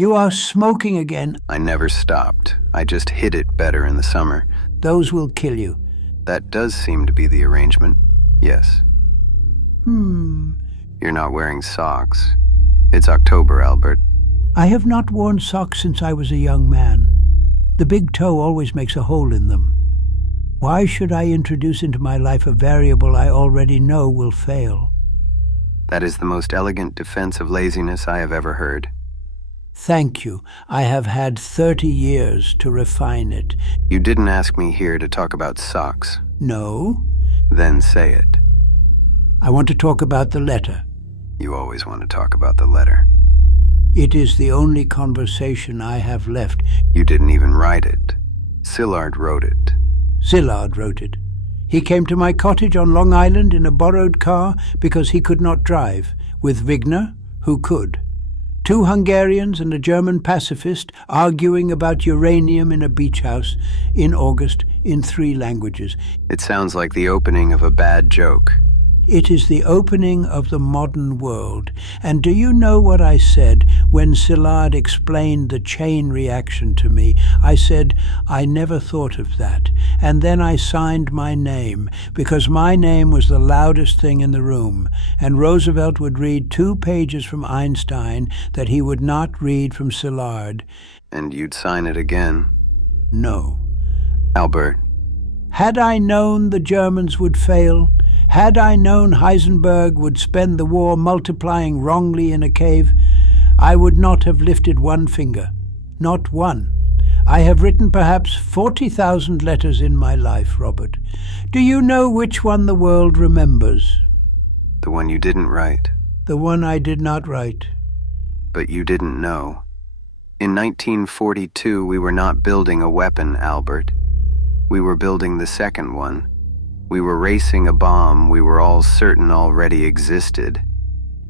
You are smoking again. I never stopped. I just hid it better in the summer. Those will kill you. That does seem to be the arrangement. Yes. You're not wearing socks. It's October, Albert. I have not worn socks since I was a young man. The big toe always makes a hole in them. Why should I introduce into my life a variable I already know will fail? That is the most elegant defense of laziness I have ever heard. Thank you. I have had 30 years to refine it. You didn't ask me here to talk about socks. No? Then say it. I want to talk about the letter. You always want to talk about the letter. It is the only conversation I have left. You didn't even write it. Szilard wrote it. Szilard wrote it. He came to my cottage on Long Island in a borrowed car because he could not drive, with Wigner, who could. 2 Hungarians and a German pacifist arguing about uranium in a beach house in August in 3 languages. It sounds like the opening of a bad joke. It is the opening of the modern world. And do you know what I said when Szilard explained the chain reaction to me? I said, I never thought of that. And then I signed my name, because my name was the loudest thing in the room. And Roosevelt would read 2 pages from Einstein that he would not read from Szilard. And you'd sign it again? No. Albert. Had I known the Germans would fail, had I known Heisenberg would spend the war multiplying wrongly in a cave, I would not have lifted 1 finger. Not one. I have written perhaps 40,000 letters in my life, Robert. Do you know which one the world remembers? The one you didn't write. The one I did not write. But you didn't know. In 1942, we were not building a weapon, Albert. We were building the second one. We were racing a bomb we were all certain already existed.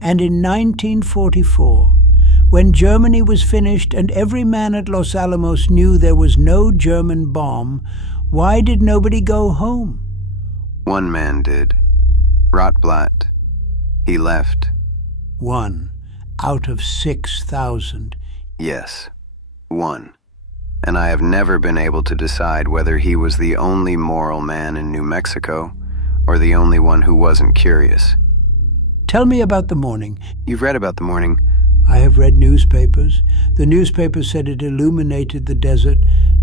And in 1944, when Germany was finished and every man at Los Alamos knew there was no German bomb, why did nobody go home? One man did. Rotblat. He left. 1 out of 6,000. Yes, 1. And I have never been able to decide whether he was the only moral man in New Mexico or the only one who wasn't curious. Tell me about the morning. You've read about the morning. I have read newspapers. The newspapers said it illuminated the desert.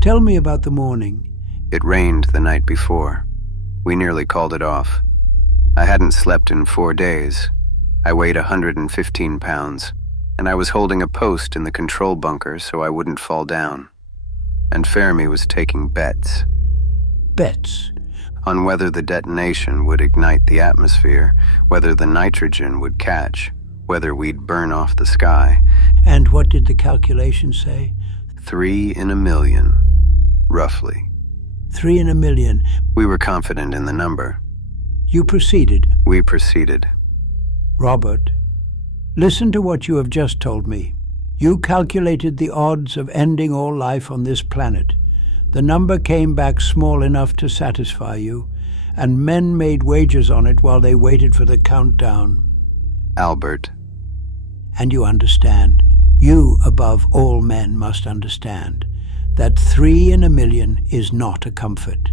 Tell me about the morning. It rained the night before. We nearly called it off. I hadn't slept in 4 days. I weighed 115 pounds, and I was holding a post in the control bunker so I wouldn't fall down. And Fermi was taking bets. Bets? On whether the detonation would ignite the atmosphere, whether the nitrogen would catch, whether we'd burn off the sky. And what did the calculation say? 3 in a million, roughly. 3 in a million. We were confident in the number. You proceeded. We proceeded. Robert, listen to what you have just told me. You calculated the odds of ending all life on this planet. The number came back small enough to satisfy you, and men made wagers on it while they waited for the countdown. Albert. And you understand, you above all men must understand, that 3 in a million is not a comfort.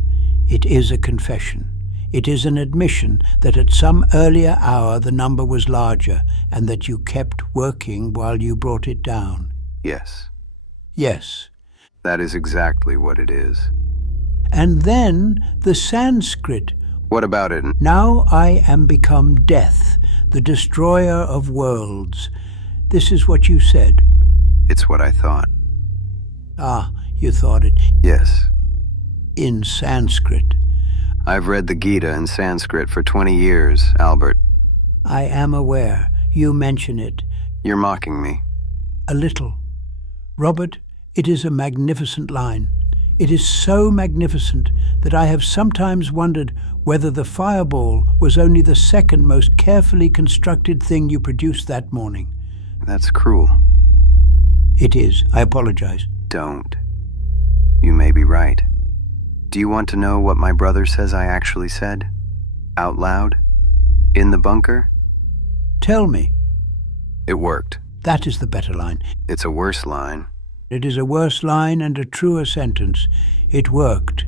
It is a confession. It is an admission that at some earlier hour the number was larger and that you kept working while you brought it down. Yes. Yes. That is exactly what it is. And then the Sanskrit. What about it? Now I am become death, the destroyer of worlds. This is what you said. It's what I thought. Ah, you thought it. Yes. In Sanskrit. I've read the Gita in Sanskrit for 20 years, Albert. I am aware. You mention it. You're mocking me. A little. Robert, it is a magnificent line. It is so magnificent that I have sometimes wondered whether the fireball was only the second most carefully constructed thing you produced that morning. That's cruel. It is. I apologize. Don't. You may be right. Do you want to know what my brother says I actually said? Out loud? In the bunker? Tell me. It worked. That is the better line. It's a worse line. It is a worse line and a truer sentence. It worked.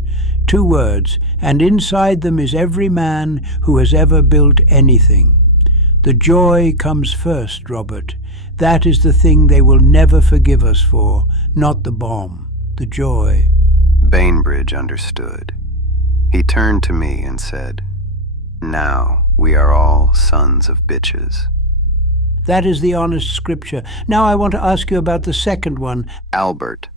2 words, and inside them is every man who has ever built anything. The joy comes first, Robert. That is the thing they will never forgive us for, not the bomb, the joy. Bainbridge understood. He turned to me and said, "Now we are all sons of bitches." That is the honest scripture. Now I want to ask you about the second one. Albert.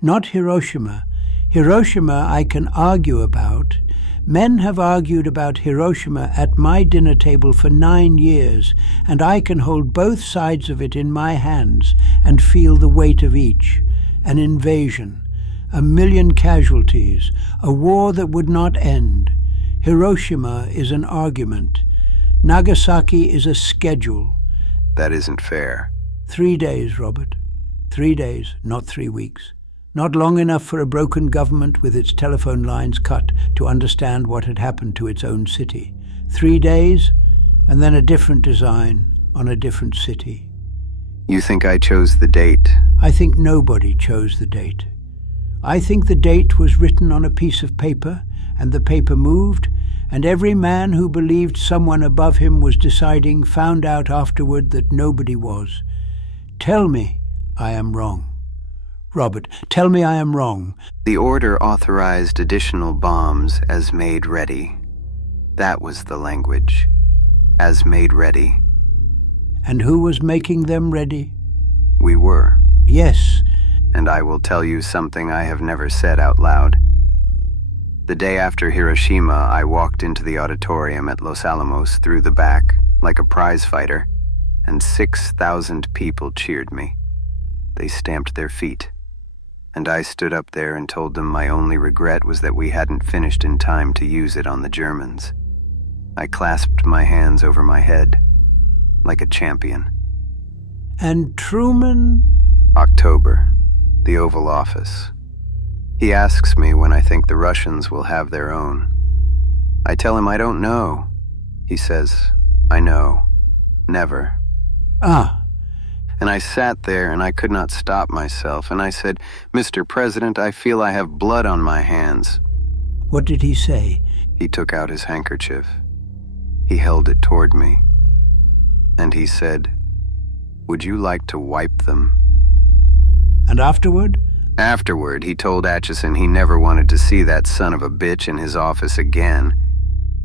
Not Hiroshima. Hiroshima I can argue about. Men have argued about Hiroshima at my dinner table for 9 years, and I can hold both sides of it in my hands and feel the weight of each. An invasion, 1,000,000 casualties, a war that would not end. Hiroshima is an argument. Nagasaki is a schedule. That isn't fair. 3 days, Robert. 3 days, not 3 weeks. Not long enough for a broken government with its telephone lines cut to understand what had happened to its own city. 3 days, and then a different design on a different city. You think I chose the date? I think nobody chose the date. I think the date was written on a piece of paper, and the paper moved, and every man who believed someone above him was deciding found out afterward that nobody was. Tell me I am wrong. Robert, tell me I am wrong. The order authorized additional bombs as made ready. That was the language. As made ready. And who was making them ready? We were. Yes. And I will tell you something I have never said out loud. The day after Hiroshima, I walked into the auditorium at Los Alamos through the back, like a prize fighter, and 6,000 people cheered me. They stamped their feet. And I stood up there and told them my only regret was that we hadn't finished in time to use it on the Germans. I clasped my hands over my head, like a champion. And Truman? October, the Oval Office. He asks me when I think the Russians will have their own. I tell him I don't know. He says, I know. Never. Ah. And I sat there and I could not stop myself, and I said, "Mr. President, I feel I have blood on my hands." What did he say? He took out his handkerchief. He held it toward me. And he said, "Would you like to wipe them?" And afterward? Afterward, he told Atchison he never wanted to see that son of a bitch in his office again.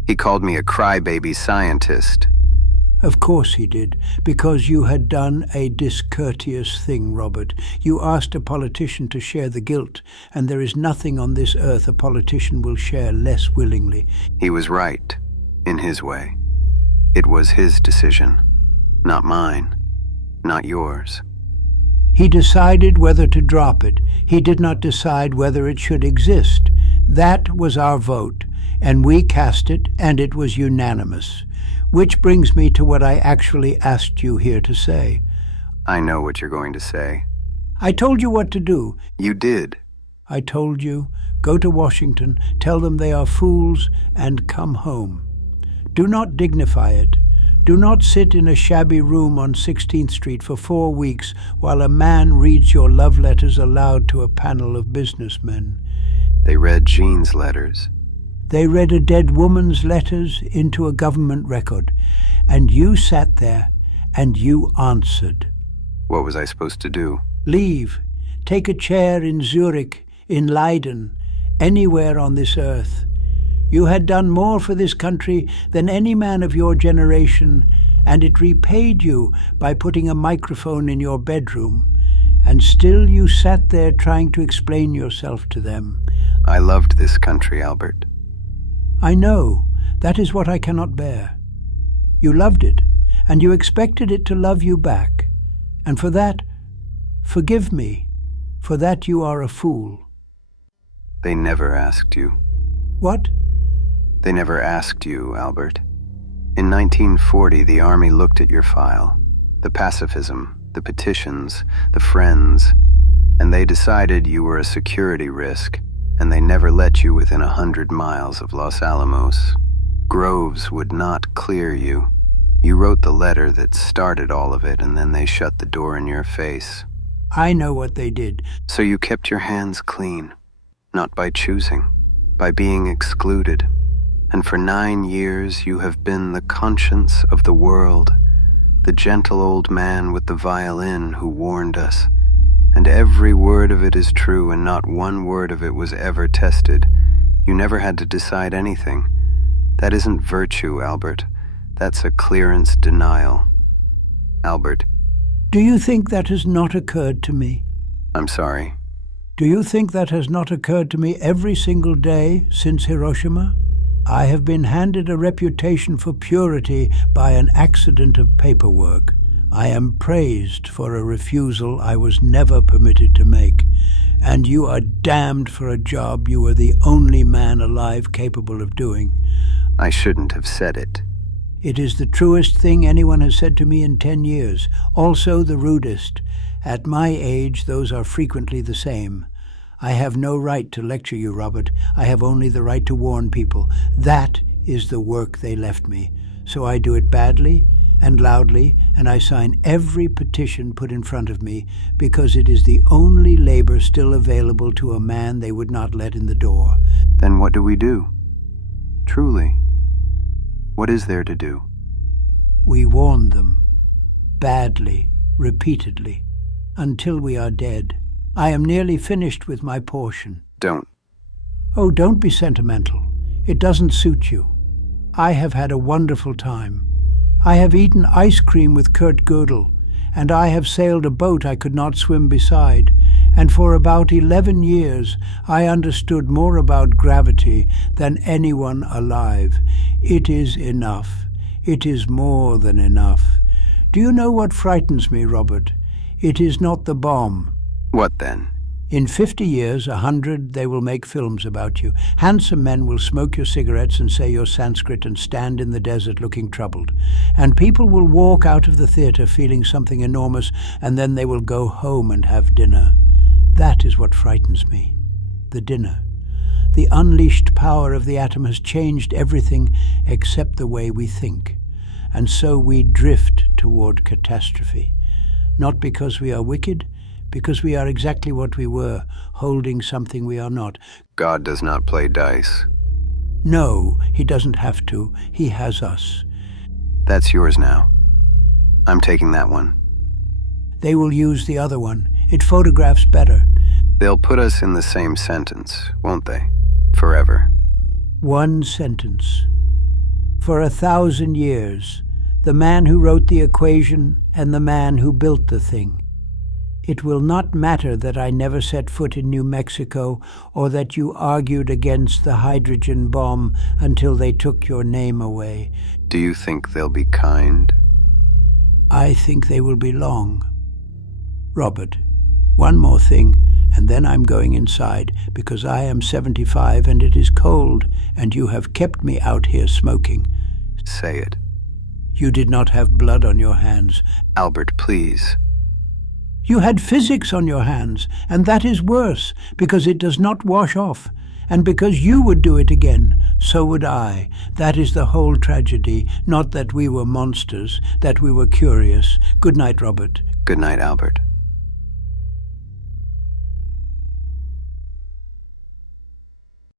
He called me a crybaby scientist. Of course he did, because you had done a discourteous thing, Robert. You asked a politician to share the guilt, and there is nothing on this earth a politician will share less willingly. He was right, in his way. It was his decision, not mine, not yours. He decided whether to drop it. He did not decide whether it should exist. That was our vote, and we cast it, and it was unanimous. Which brings me to what I actually asked you here to say. I know what you're going to say. I told you what to do. You did. I told you, go to Washington, tell them they are fools, and come home. Do not dignify it. Do not sit in a shabby room on 16th Street for 4 weeks while a man reads your love letters aloud to a panel of businessmen. They read Jean's letters. They read a dead woman's letters into a government record, and you sat there and you answered. What was I supposed to do? Leave. Take a chair in Zurich, in Leiden, anywhere on this earth. You had done more for this country than any man of your generation, and it repaid you by putting a microphone in your bedroom, and still you sat there trying to explain yourself to them. I loved this country, Albert. I know. That is what I cannot bear. You loved it, and you expected it to love you back. And for that, forgive me. For that you are a fool. They never asked you. What? They never asked you, Albert. In 1940, the Army looked at your file, the pacifism, the petitions, the friends, and they decided you were a security risk, and they never let you within 100 miles of Los Alamos. Groves would not clear you. You wrote the letter that started all of it, and then they shut the door in your face. I know what they did. So you kept your hands clean, not by choosing, by being excluded. And for 9 years you have been the conscience of the world, the gentle old man with the violin who warned us. And every word of it is true, and not one word of it was ever tested. You never had to decide anything. That isn't virtue, Albert. That's a clearance denial. Albert. Do you think that has not occurred to me? I'm sorry. Do you think that has not occurred to me every single day since Hiroshima? I have been handed a reputation for purity by an accident of paperwork. I am praised for a refusal I was never permitted to make. And you are damned for a job you are the only man alive capable of doing. I shouldn't have said it. It is the truest thing anyone has said to me in 10 years, also the rudest. At my age, those are frequently the same. I have no right to lecture you, Robert. I have only the right to warn people. That is the work they left me. So I do it badly and loudly, and I sign every petition put in front of me, because it is the only labor still available to a man they would not let in the door. Then what do we do? Truly, what is there to do? We warn them, badly, repeatedly, until we are dead. I am nearly finished with my portion. Don't. Oh, don't be sentimental. It doesn't suit you. I have had a wonderful time. I have eaten ice cream with Kurt Gödel, and I have sailed a boat I could not swim beside, and for about 11 years I understood more about gravity than anyone alive. It is enough. It is more than enough. Do you know what frightens me, Robert? It is not the bomb. What then? In 50 years, 100, they will make films about you. Handsome men will smoke your cigarettes and say your Sanskrit and stand in the desert looking troubled. And people will walk out of the theater feeling something enormous, and then they will go home and have dinner. That is what frightens me. The dinner. The unleashed power of the atom has changed everything except the way we think. And so we drift toward catastrophe. Not because we are wicked, because we are exactly what we were, holding something we are not. God does not play dice. No, he doesn't have to. He has us. That's yours now. I'm taking that one. They will use the other one. It photographs better. They'll put us in the same sentence, won't they? Forever. One sentence. For 1,000 years, the man who wrote the equation and the man who built the thing. It will not matter that I never set foot in New Mexico, or that you argued against the hydrogen bomb until they took your name away. Do you think they'll be kind? I think they will be long. Robert, one more thing, and then I'm going inside, because I am 75 and it is cold, and you have kept me out here smoking. Say it. You did not have blood on your hands. Albert, please. You had physics on your hands, and that is worse, because it does not wash off. And because you would do it again, so would I. That is the whole tragedy, not that we were monsters, that we were curious. Good night, Robert. Good night, Albert.